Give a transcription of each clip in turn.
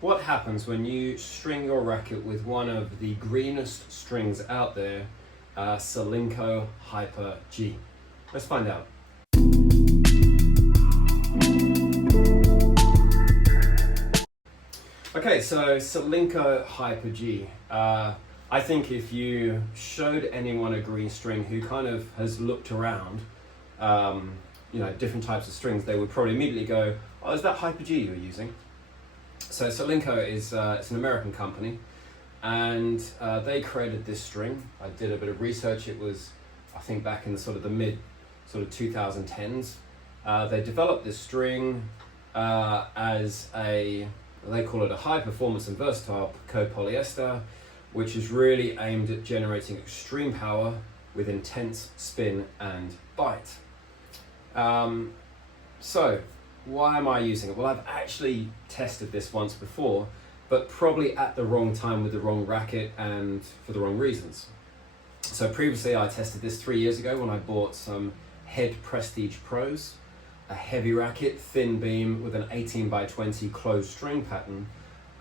What happens when you string your racket with one of the greenest strings out there, Solinco Hyper G? Let's find out. Okay, so Solinco Hyper G. I think if you showed anyone a green string who kind of has looked around, different types of strings, they would probably immediately go, "Oh, is that Hyper G you're using?" So Solinco is it's an American company, and they created this string. I did a bit of research. It was, I think, back in the mid 2010s. They developed this string as they call it a high performance and versatile copolyester, which is really aimed at generating extreme power with intense spin and bite. So why am I using it? Well, I've actually tested this once before, but probably at the wrong time with the wrong racket and for the wrong reasons. So previously I tested this 3 years ago when I bought some Head Prestige Pros, a heavy racket, thin beam with an 18x20 closed string pattern.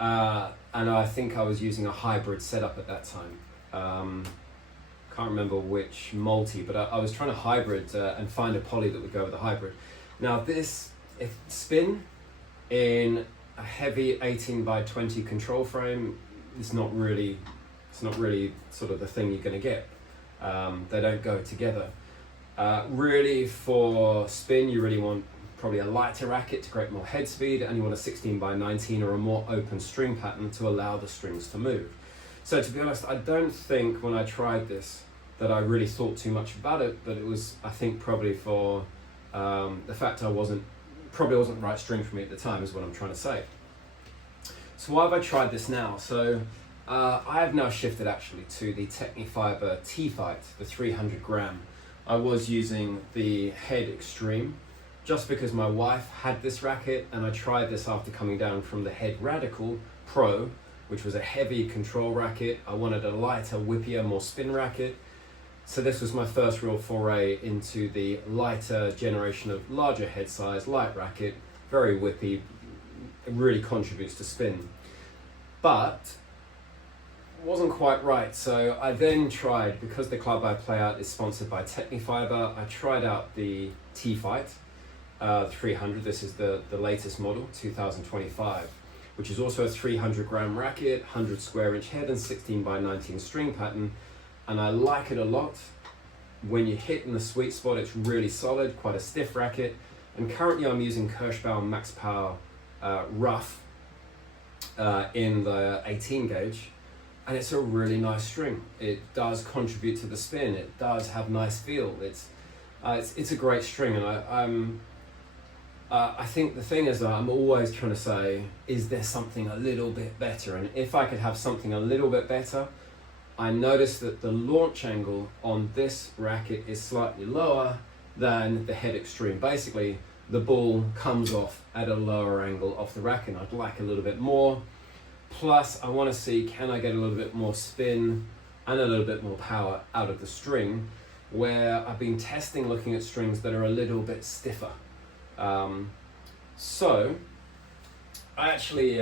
And I think I was using a hybrid setup at that time. Can't remember which multi, but I was trying to hybrid and find a poly that would go with the hybrid. Now if spin in a heavy 18x20 control frame is not really sort of the thing you're going to get. They don't go together. Really for spin, you really want probably a lighter racket to create more head speed, and you want a 16x19 or a more open string pattern to allow the strings to move. So to be honest, I don't think when I tried this that I really thought too much about it, but it was, I think, probably for the fact probably wasn't the right string for me at the time is what I'm trying to say. So why have I tried this now? So I have now shifted actually to the Technifiber T-Fight, the 300 gram. I was using the Head Extreme just because my wife had this racket, and I tried this after coming down from the Head Radical Pro, which was a heavy control racket. I wanted a lighter, whippier, more spin racket. So this was my first real foray into the lighter generation of larger head size, light racket, very whippy, it really contributes to spin. But wasn't quite right, so I then tried, because the club I play at is sponsored by Technifiber, I tried out the T-Fight 300. This is the latest model, 2025, which is also a 300 gram racket, 100 square inch head and 16x19 string pattern, and I like it a lot. When you hit in the sweet spot, it's really solid, quite a stiff racket, and currently I'm using Kirschbaum Max Power rough in the 18 gauge. And it's a really nice string. It does contribute to the spin. It does have nice feel. It's a great string, and I think the thing is that I'm always trying to say, is there something a little bit better? And if I could have something a little bit better, I noticed that the launch angle on this racket is slightly lower than the Head Extreme. Basically, the ball comes off at a lower angle off the racket. I'd like a little bit more. Plus, I want to see, can I get a little bit more spin and a little bit more power out of the string, where I've been testing looking at strings that are a little bit stiffer. So, I actually,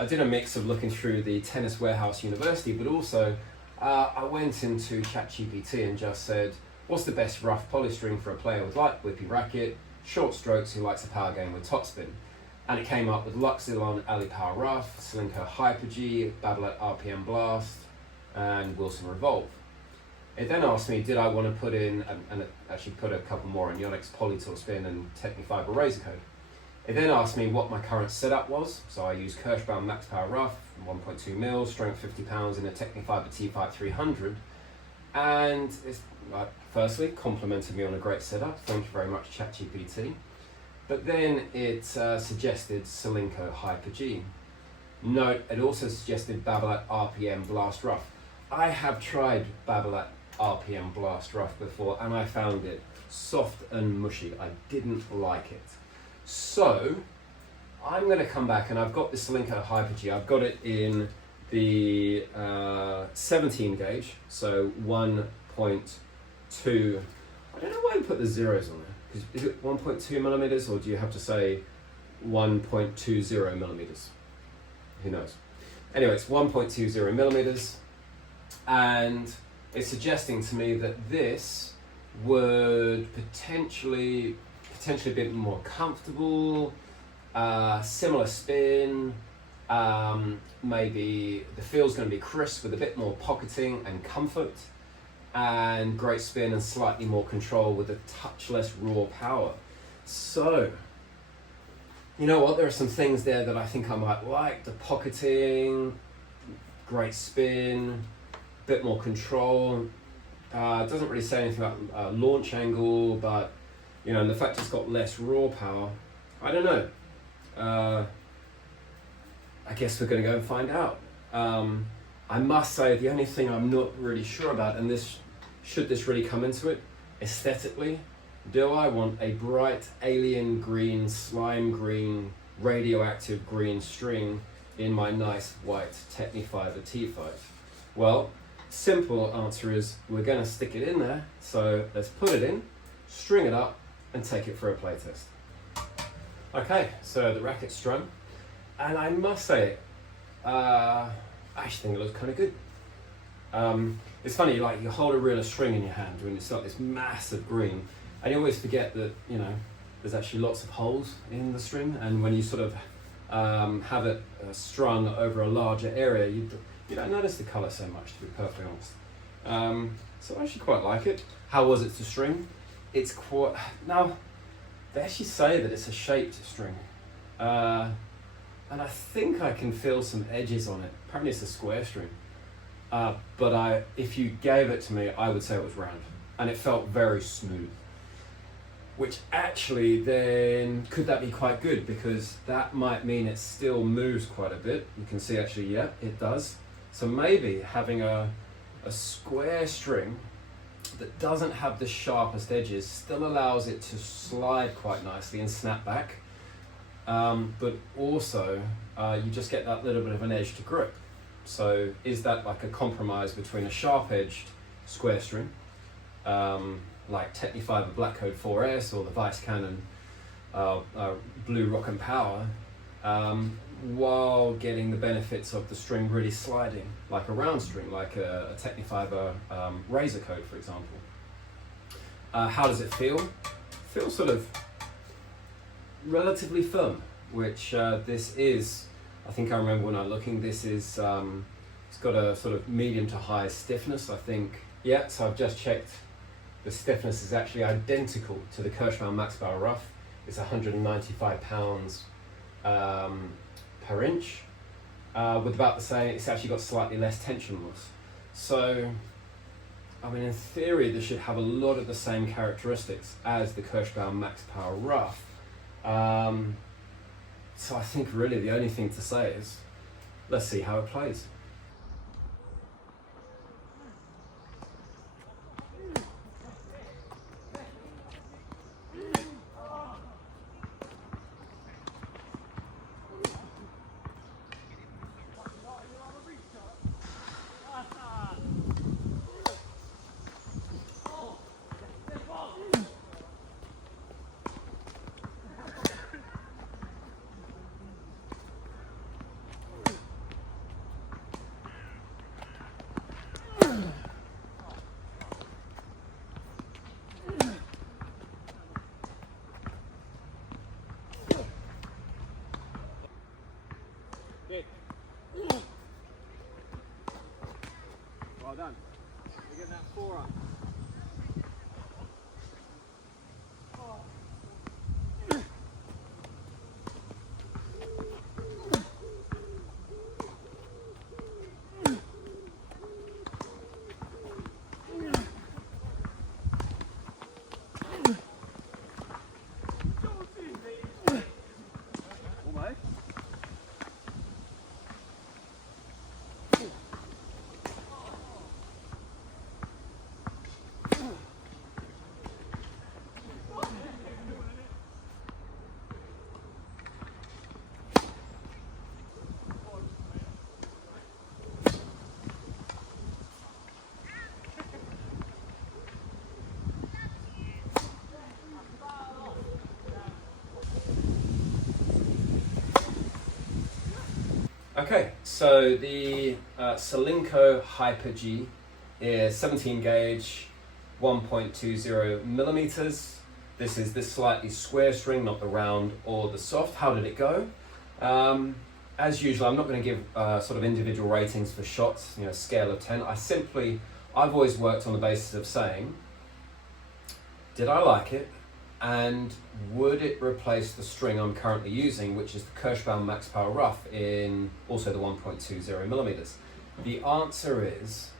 I did a mix of looking through the Tennis Warehouse University, but also I went into ChatGPT and just said, what's the best rough poly string for a player with light whippy racket, short strokes who likes a power game with topspin? And it came up with Luxilon Ali Power Rough, Solinco Hyper G, Babolat RPM Blast, and Wilson Revolve. It then asked me, did I want to put in, and it actually put a couple more in, Yonex Polytool Spin and Technifiber Razor Code. It then asked me what my current setup was, so I used Kirschbaum Max Power Rough, 1.2 mils, strength 50 pounds in a Technifiber T-Fight 300. And it's, firstly, complimented me on a great setup. Thank you very much, ChatGPT. But then it suggested Solinco Hyper G. Note, it also suggested Babolat RPM Blast Rough. I have tried Babolat RPM Blast Rough before, and I found it soft and mushy. I didn't like it. So, I'm going to come back, and I've got the Solinco Hyper G. I've got it in the 17 gauge, so 1.2. I don't know why you put the zeros on there. Is it 1.2 millimeters, or do you have to say 1.20 millimeters? who knows. Anyway, it's 1.20 millimeters, and it's suggesting to me that this would potentially be a bit more comfortable, similar spin, maybe the feel's going to be crisp with a bit more pocketing and comfort, and great spin and slightly more control with a touch less raw power. So, you know what, there are some things there that I think I might like. The pocketing, great spin, bit more control. It doesn't really say anything about launch angle, but you know, and the fact it's got less raw power, I don't know. I guess we're going to go and find out. I must say, the only thing I'm not really sure about, and this should this really come into it, aesthetically, do I want a bright alien green, slime green, radioactive green string in my nice white Technifiber T5? Well, simple answer is we're going to stick it in there. So let's put it in, string it up, and take it for a playtest. Okay, so the racket's strung, and I must say, I actually think it looks kind of good. It's funny, like you hold a reel of string in your hand when it's got this massive green, and you always forget that, you know, there's actually lots of holes in the string, and when you sort of have it strung over a larger area, you don't notice the colour so much, to be perfectly honest. So I actually quite like it. How was it to string? It's quite, now they actually say that it's a shaped string, and I think I can feel some edges on it. Apparently it's a square string, but if you gave it to me, I would say it was round, and it felt very smooth. Which actually then, could that be quite good? Because that might mean it still moves quite a bit. You can see actually, yeah, it does. So maybe having a square string that doesn't have the sharpest edges still allows it to slide quite nicely and snap back. But also, you just get that little bit of an edge to grip. So is that like a compromise between a sharp-edged square string, like Technifiber Black Code 4S or the Vice Cannon Blue Rock and Power, while getting the benefits of the string really sliding, like a round string, like a Technifiber Razor Code, for example. How does it feel? Feels sort of relatively firm, which this is, I think I remember when I was looking, this is, it's got a sort of medium to high stiffness, I think. Yeah, so I've just checked. The stiffness is actually identical to the Kirschbaum Max Power Rough. It's 195 pounds per inch, with about the same, it's actually got slightly less tension loss. So, I mean, in theory, this should have a lot of the same characteristics as the Kirschbaum Max Power Rough. So I think really the only thing to say is, let's see how it plays. Well done. You're getting that forearm. Okay, so the Solinco Hyper G is 17 gauge, 1.20 millimeters. This is this slightly square string, not the round or the soft. How did it go? As usual, I'm not going to give sort of individual ratings for shots, scale of 10. I've always worked on the basis of saying, did I like it? And would it replace the string I'm currently using, which is the Kirschbaum Max Power Rough in also the 1.20 millimeters? The answer is,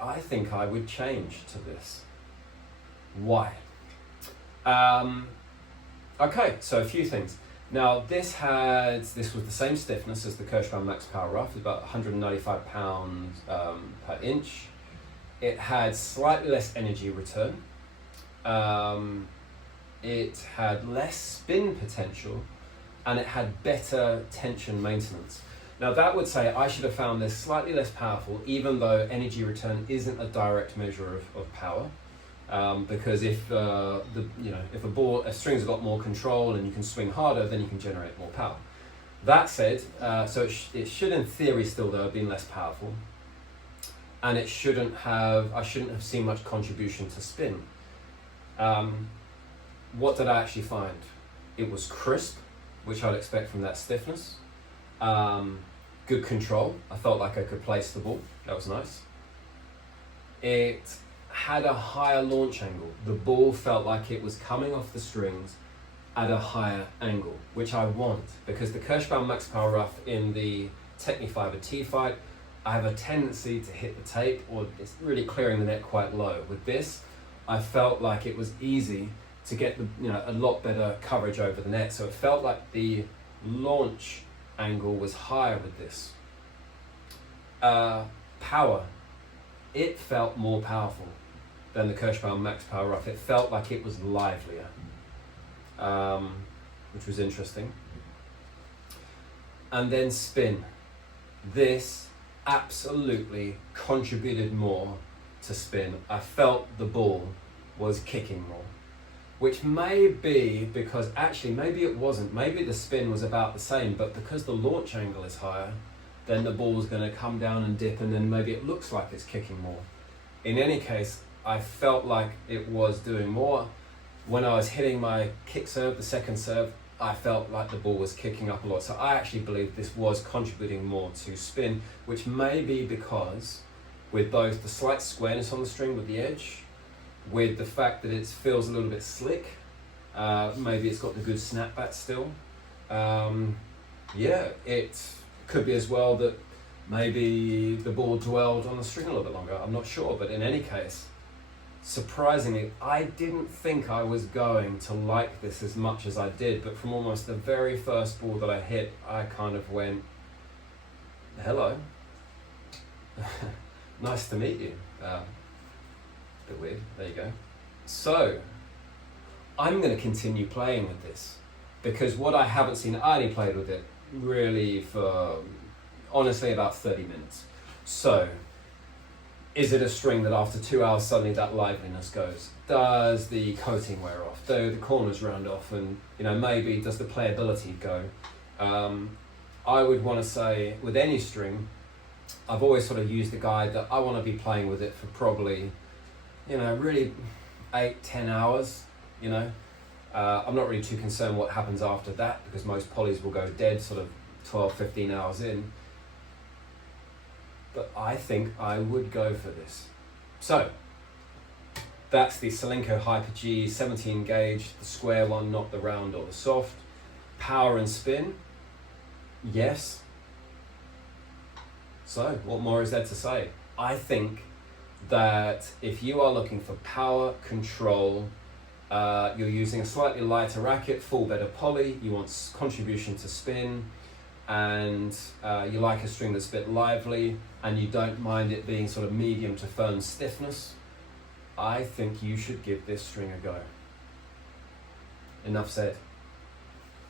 I think I would change to this. Why? Okay, so a few things. Now this was the same stiffness as the Kirschbaum Max Power Rough, about 195 pounds per inch. It had slightly less energy return. It had less spin potential, and it had better tension maintenance. Now that would say I should have found this slightly less powerful, even though energy return isn't a direct measure of power. Because if a string's got more control and you can swing harder, then you can generate more power. That said, so it should in theory still though have been less powerful, and I shouldn't have seen much contribution to spin. What did I actually find? It was crisp, which I'd expect from that stiffness. Good control. I felt like I could place the ball. That was nice. It had a higher launch angle. The ball felt like it was coming off the strings at a higher angle, which I want, because the Kirschbaum Max Power Rough in the Technifiber T-Fight, I have a tendency to hit the tape, or it's really clearing the net quite low. With this, I felt like it was easy to get a lot better coverage over the net. So it felt like the launch angle was higher with this. Power, it felt more powerful than the Kirschbaum Max Power Rough. It felt like it was livelier, which was interesting. And then spin. This absolutely contributed more to spin. I felt the ball was kicking more, which may be because actually maybe it wasn't. Maybe the spin was about the same, but because the launch angle is higher, then the ball's going to come down and dip, and then maybe it looks like it's kicking more. In any case, I felt like it was doing more. When I was hitting my kick serve, the second serve, I felt like the ball was kicking up a lot. So I actually believe this was contributing more to spin, which may be because with both the slight squareness on the string with the edge, with the fact that it feels a little bit slick, maybe it's got the good snapback still. It could be as well that maybe the ball dwelled on the string a little bit longer. I'm not sure, but in any case, surprisingly, I didn't think I was going to like this as much as I did, but from almost the very first ball that I hit, I kind of went, hello, nice to meet you. Bit weird, there you go. So, I'm going to continue playing with this, because what I haven't seen, I only played with it really for, honestly, about 30 minutes. So, is it a string that after 2 hours suddenly that liveliness goes? Does the coating wear off? Do the corners round off? And maybe does the playability go? I would want to say with any string, I've always sort of used the guide that I want to be playing with it for probably, really 8-10 hours. I'm not really too concerned what happens after that, because most polys will go dead sort of 12-15 hours in. But I think I would go for this. So, that's the Solinco Hyper G 17 gauge, the square one, not the round or the soft. Power and spin, yes. So, what more is there to say? I think that if you are looking for power, control, you're using a slightly lighter racket, full bed of poly, you want contribution to spin, and you like a string that's a bit lively, and you don't mind it being sort of medium to firm stiffness, I think you should give this string a go. Enough said.